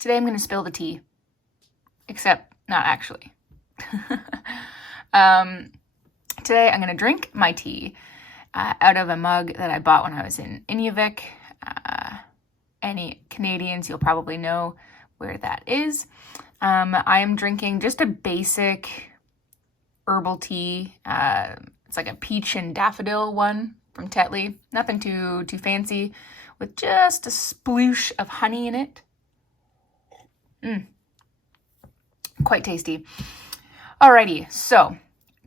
Today I'm going to spill the tea, except not actually. Today I'm going to drink my tea out of a mug that I bought when I was in Inuvik. Any Canadians, you'll probably know where that is. I am drinking just a basic herbal tea. It's like a peach and daffodil one from Tetley. Nothing too fancy, with just a sploosh of honey in it. Quite tasty. Alrighty, so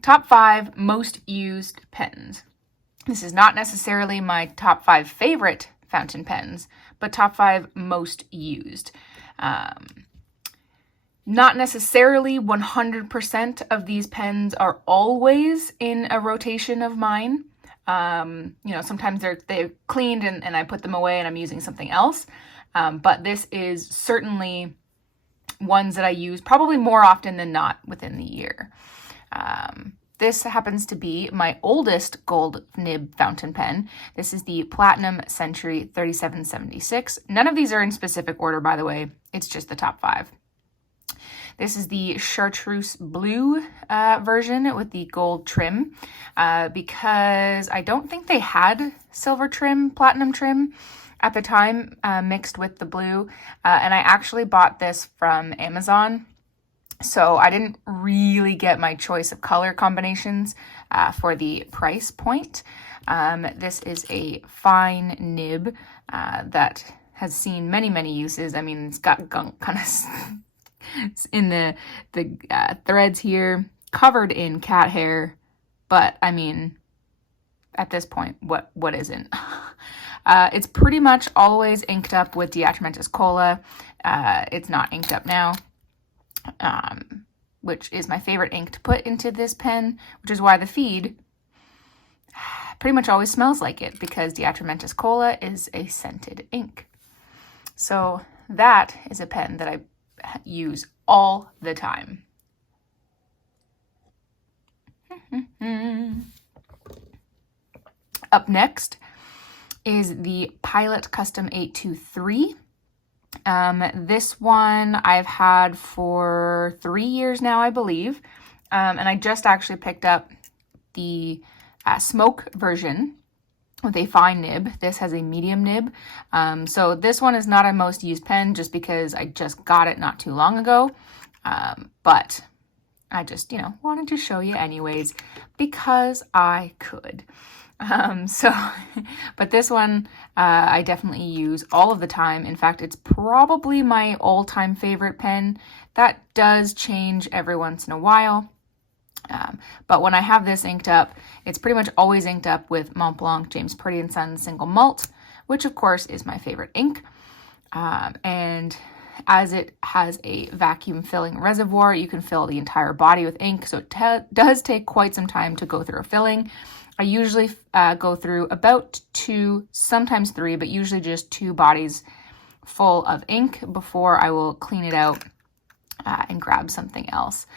top 5 most used pens. This is not necessarily my top 5 favorite fountain pens, but top 5 most used. Not necessarily 100% of these pens are always in a rotation of mine. Sometimes they're cleaned and I put them away and I'm using something else. But this is certainly ones that I use probably more often than not within the year. This happens to be my oldest gold nib fountain pen. This is the Platinum Century 3776. None of these are in specific order, by the way. It's just the top 5. This is the chartreuse blue version with the gold trim because I don't think they had silver trim, platinum trim at the time mixed with the blue. And I actually bought this from Amazon. So I didn't really get my choice of color combinations for the price point. This is a fine nib that has seen many uses. I mean, it's got gunk kind of in the threads here, covered in cat hair. But I mean, at this point, what isn't? It's pretty much always inked up with Diatramentis Cola. It's not inked up now. Which is my favorite ink to put into this pen, which is why the feed pretty much always smells like it, because Diatramentis Cola is a scented ink. So that is a pen that I use all the time. Up next is the Pilot Custom 823. This one I've had for 3 years now, I believe. And I just actually picked up the smoke version with a fine nib. This has a medium nib. So this one is not a most used pen just because I just got it not too long ago. But I just, wanted to show you anyways because I could. But this one, I definitely use all of the time. In fact, it's probably my all-time favorite pen. That does change every once in a while. But when I have this inked up, it's pretty much always inked up with Mont Blanc James Purdy & Sons Single Malt, which of course is my favorite ink. And as it has a vacuum filling reservoir, you can fill the entire body with ink. So it does take quite some time to go through a filling. I usually go through about 2, sometimes 3, but usually just 2 bodies full of ink before I will clean it out and grab something else.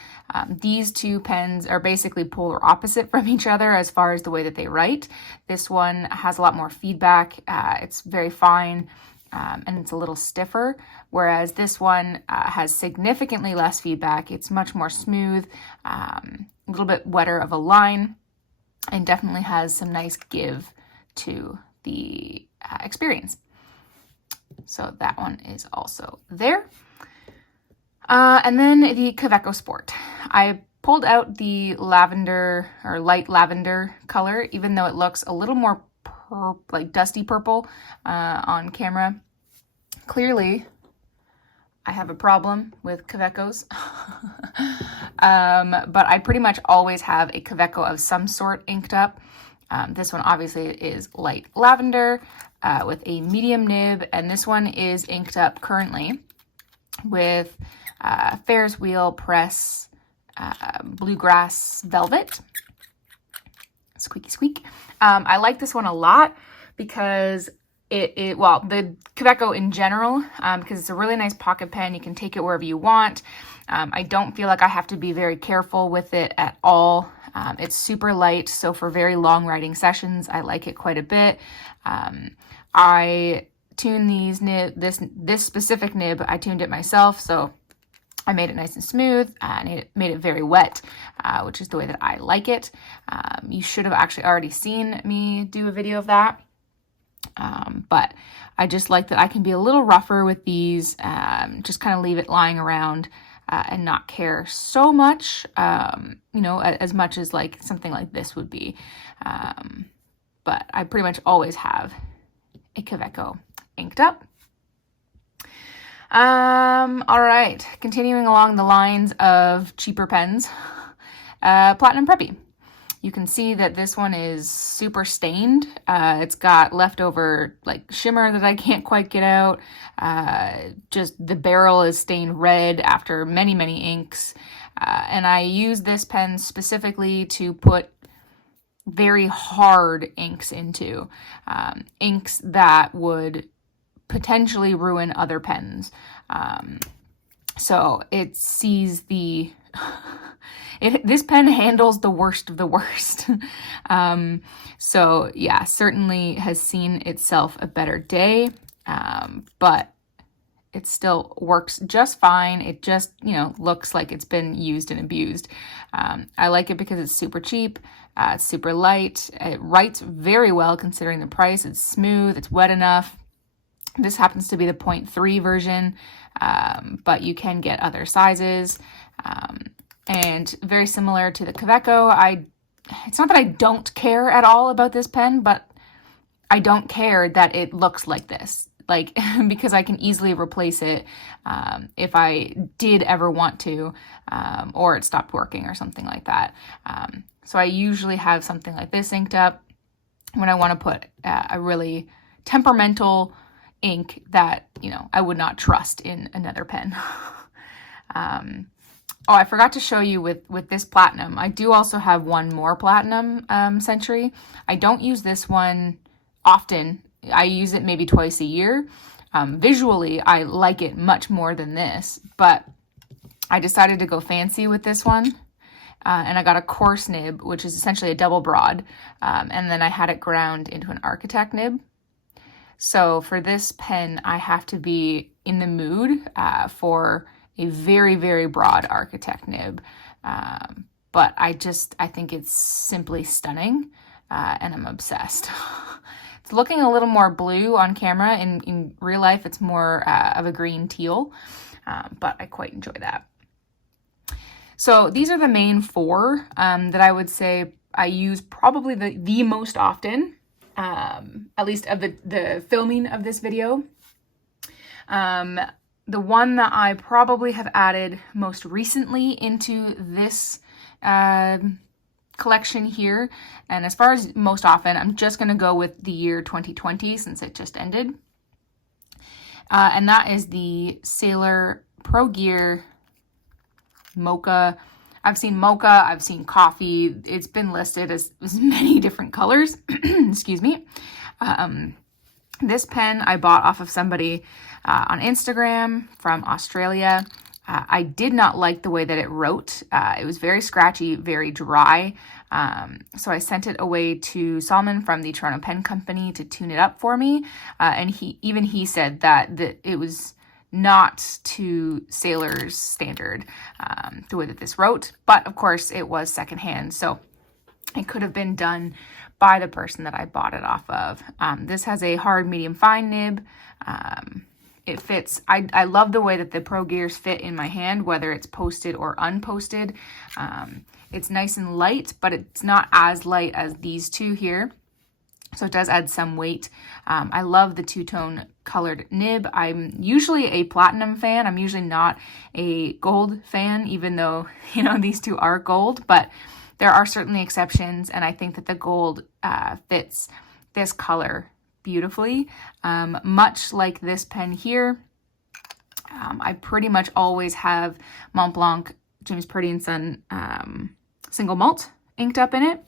These 2 pens are basically polar opposite from each other as far as the way that they write. This one has a lot more feedback. It's very fine and it's a little stiffer, whereas this one has significantly less feedback. It's much more smooth, a little bit wetter of a line, and definitely has some nice give to the experience. So that one is also there. And then the Caveco Sport. I pulled out the lavender or light lavender color, even though it looks a little more like dusty purple on camera. Clearly, I have a problem with Cavecos. But I pretty much always have a Caveco of some sort inked up. This one obviously is light lavender with a medium nib, and this one is inked up currently with Ferris Wheel Press Bluegrass Velvet. Squeaky squeak. I like this one a lot because the Caveco in general, because it's a really nice pocket pen. You can take it wherever you want. I don't feel like I have to be very careful with it at all. It's super light, so for very long writing sessions, I like it quite a bit. I tune this specific nib, I tuned it myself, so I made it nice and smooth, and it made it very wet, which is the way that I like it. You should have actually already seen me do a video of that. But I just like that I can be a little rougher with these, just kind of leave it lying around and not care so much, you know, as much as like something like this would be. But I pretty much always have a Caveco inked up. All right, continuing along the lines of cheaper pens, Platinum Preppy. You can see that this one is super stained. It's got leftover like shimmer that I can't quite get out. Just the barrel is stained red after many, many inks. And I use this pen specifically to put very hard inks into, inks that would potentially ruin other pens. So it sees the, this pen handles the worst of the worst. So yeah, certainly has seen itself a better day, but it still works just fine. It just, you know, looks like it's been used and abused. I like it because it's super cheap. It's super light. It writes very well considering the price. It's smooth. It's wet enough. This happens to be the 0.3 version, but you can get other sizes. And very similar to the Caveco, it's not that I don't care at all about this pen, but I don't care that it looks like this. Like, because I can easily replace it if I did ever want to, or it stopped working or something like that. So I usually have something like this inked up when I want to put a really temperamental ink that, you know, I would not trust in another pen. Oh, I forgot to show you with this Platinum. I do also have one more Platinum Century. I don't use this one often. I use it maybe twice a year. Visually, I like it much more than this, but I decided to go fancy with this one. And I got a coarse nib, which is essentially a double broad. And then I had it ground into an architect nib. So for this pen, I have to be in the mood for a very, very broad architect nib. But I think it's simply stunning, and I'm obsessed. It's looking a little more blue on camera. In real life, it's more of a green teal, but I quite enjoy that. So these are the main four that I would say I use probably the most often. At least of the filming of this video. The one that I probably have added most recently into this collection here, and as far as most often, I'm just going to go with the year 2020 since it just ended. And that is the Sailor Pro Gear Mocha. I've seen Mocha, I've seen coffee. It's been listed as many different colors. Excuse me. This pen I bought off of somebody on Instagram from Australia. I did not like the way that it wrote. It was very scratchy, very dry. So I sent it away to Salman from the Toronto Pen Company to tune it up for me. And he said that it was not to Sailor's standard, the way that this wrote, but of course it was secondhand, so it could have been done by the person that I bought it off of. This has a hard medium fine nib. It fits. I love the way that the Pro Gears fit in my hand, whether it's posted or unposted. It's nice and light, but it's not as light as these two here. So it does add some weight. I love the two-tone colored nib. I'm usually a platinum fan. I'm usually not a gold fan, even though, you know, these two are gold, but there are certainly exceptions, and I think that the gold fits this color beautifully. Much like this pen here, I pretty much always have Mont Blanc James Purdy & Son single malt inked up in it.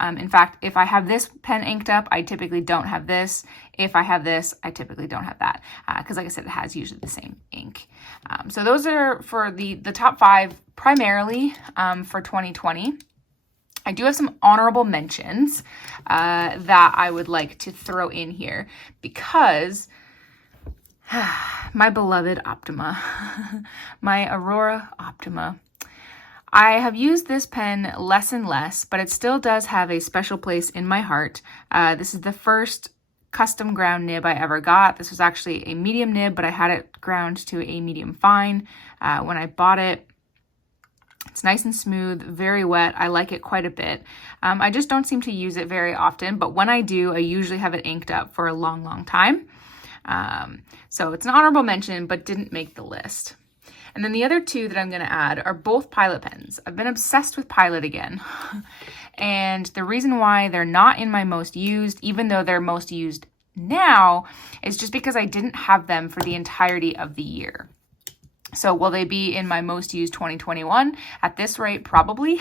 In fact, if I have this pen inked up, I typically don't have this. If I have this, I typically don't have that, because like I said, it has usually the same ink. So those are for the top 5 primarily for 2020. I do have some honorable mentions that I would like to throw in here, because My beloved Optima, my Aurora Optima. I have used this pen less and less, but it still does have a special place in my heart. This is the first custom ground nib I ever got. This was actually a medium nib, but I had it ground to a medium fine when I bought it. It's nice and smooth, very wet. I like it quite a bit. I just don't seem to use it very often, but when I do, I usually have it inked up for a long, long time. So it's an honorable mention, but didn't make the list. And then the other two that I'm going to add are both Pilot pens. I've been obsessed with Pilot again. And the reason why they're not in my most used, even though they're most used now, is just because I didn't have them for the entirety of the year. So will they be in my most used 2021? At this rate, probably.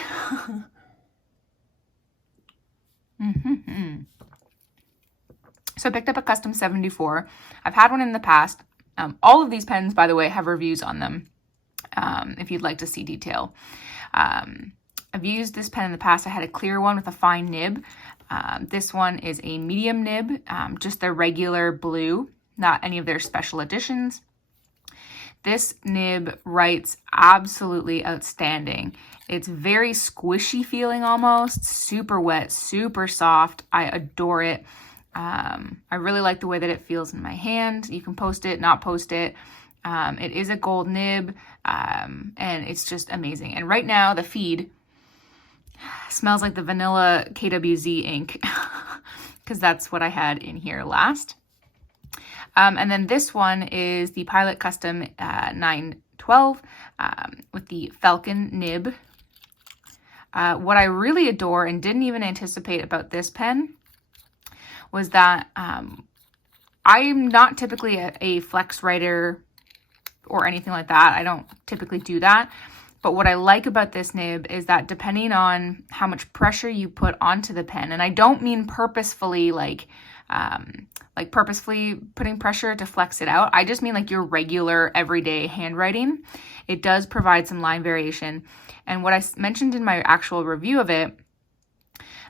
So I picked up a custom 74. I've had one in the past. All of these pens, by the way, have reviews on them if you'd like to see detail. I've used this pen in the past. I had a clear one with a fine nib. This one is a medium nib, just their regular blue, not any of their special editions. This nib writes absolutely outstanding. It's very squishy feeling almost, super wet, super soft. I adore it. I really like the way that it feels in my hand. You can post it, not post it. It is a gold nib, and it's just amazing. And right now, the feed smells like the vanilla KWZ ink, because that's what I had in here last. And then this one is the Pilot Custom 912 with the Falcon nib. What I really adore and didn't even anticipate about this pen was that I'm not typically a flex writer or anything like that. I don't typically do that. But what I like about this nib is that depending on how much pressure you put onto the pen, and I don't mean purposefully like purposefully putting pressure to flex it out. I just mean like your regular everyday handwriting. It does provide some line variation. And what I mentioned in my actual review of it,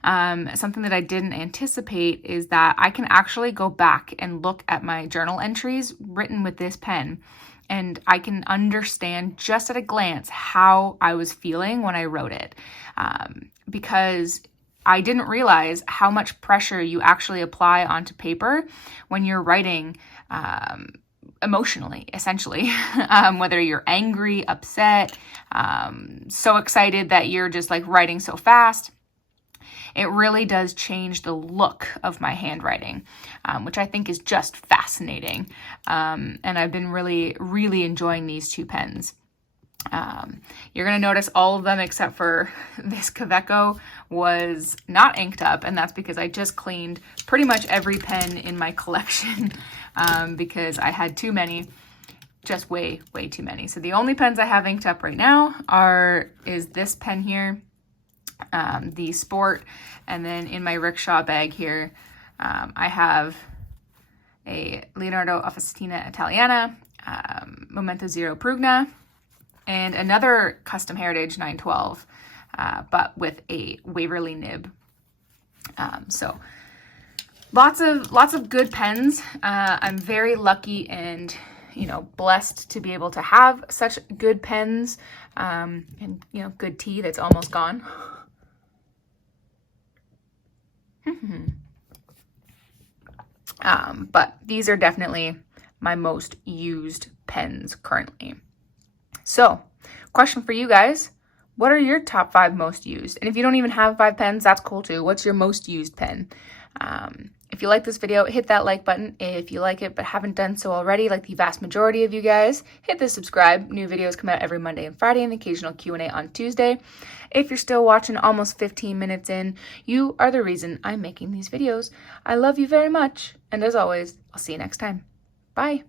something that I didn't anticipate is that I can actually go back and look at my journal entries written with this pen, and I can understand just at a glance how I was feeling when I wrote it, because I didn't realize how much pressure you actually apply onto paper when you're writing emotionally, essentially, whether you're angry, upset, so excited that you're just like writing so fast. It really does change the look of my handwriting, which I think is just fascinating. And I've been really, really enjoying these two pens. You're going to notice all of them except for this Caveco was not inked up, and that's because I just cleaned pretty much every pen in my collection because I had too many, just way too many. So the only pens I have inked up right now is this pen here, the Sport, and then in my rickshaw bag here, I have a Leonardo Officina Italiana, Momento Zero Prugna, and another Custom Heritage 912, but with a Waverly nib. So lots of good pens. I'm very lucky and blessed to be able to have such good pens, and good tea that's almost gone. But these are definitely my most used pens currently. So, question for you guys. What are your top 5 most used? And if you don't even have 5 pens, that's cool too. What's your most used pen? If you like this video, hit that like button. If you like it but haven't done so already, like the vast majority of you guys, hit the subscribe. New videos come out every Monday and Friday, and occasional Q&A on Tuesday. If you're still watching almost 15 minutes in, you are the reason I'm making these videos. I love you very much. And as always, I'll see you next time. Bye.